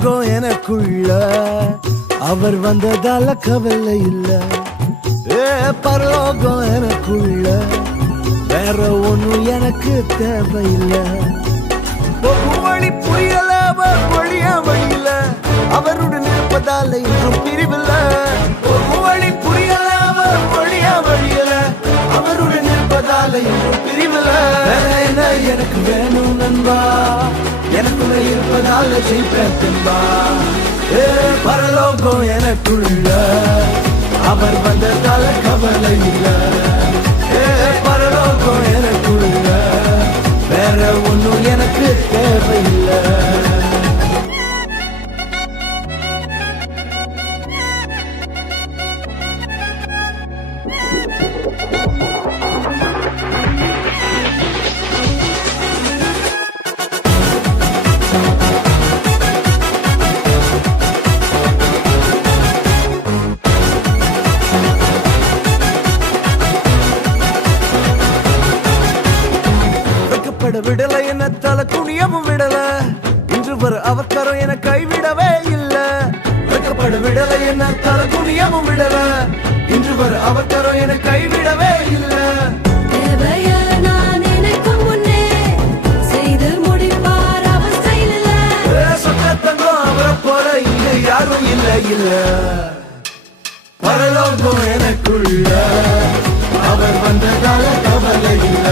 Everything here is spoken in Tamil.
பரலோகம் எனக்குள்ள அவர் வந்ததால கவலை இல்ல. பரலோகம் எனக்குள்ள வேற ஒண்ணும் எனக்கு தேவையில்லை. வழி புரியல வழியா வழியில அவருடன் இருப்பதால இன்னும் பிரிவில்ல. வழி புரியல வழியா வழியில அவருடன் இருப்பதால இன்னும் பிரிவில்ல. என்ன எனக்கு வேணும் நண்பா, எனக்குள்ள இருப்பதால ஜெயிப்பேன் தெம்பா. பரலோகம் எனக்குள்ள அவர் வந்ததால கவலை இல்ல. பரலோகம் எனக்குள்ள வேற ஒண்ணும் எனக்கு தேவையில்லை. விடல என்ன தலை குனியவும் விடல, இன்று வர அவர் கரம் என கைவிடவே இல்ல. வெக்கப்பட விடல என்ன தலை குனியவும் விடல, இன்று வர அவர் கரம் என கைவிடவே இல்ல. சொத்தங்கம் அவரை போல இங்க யாரும் இல்ல இல்ல. பரலோகம் எனக்குள்ள அவர் வந்ததால கவலை இல்ல.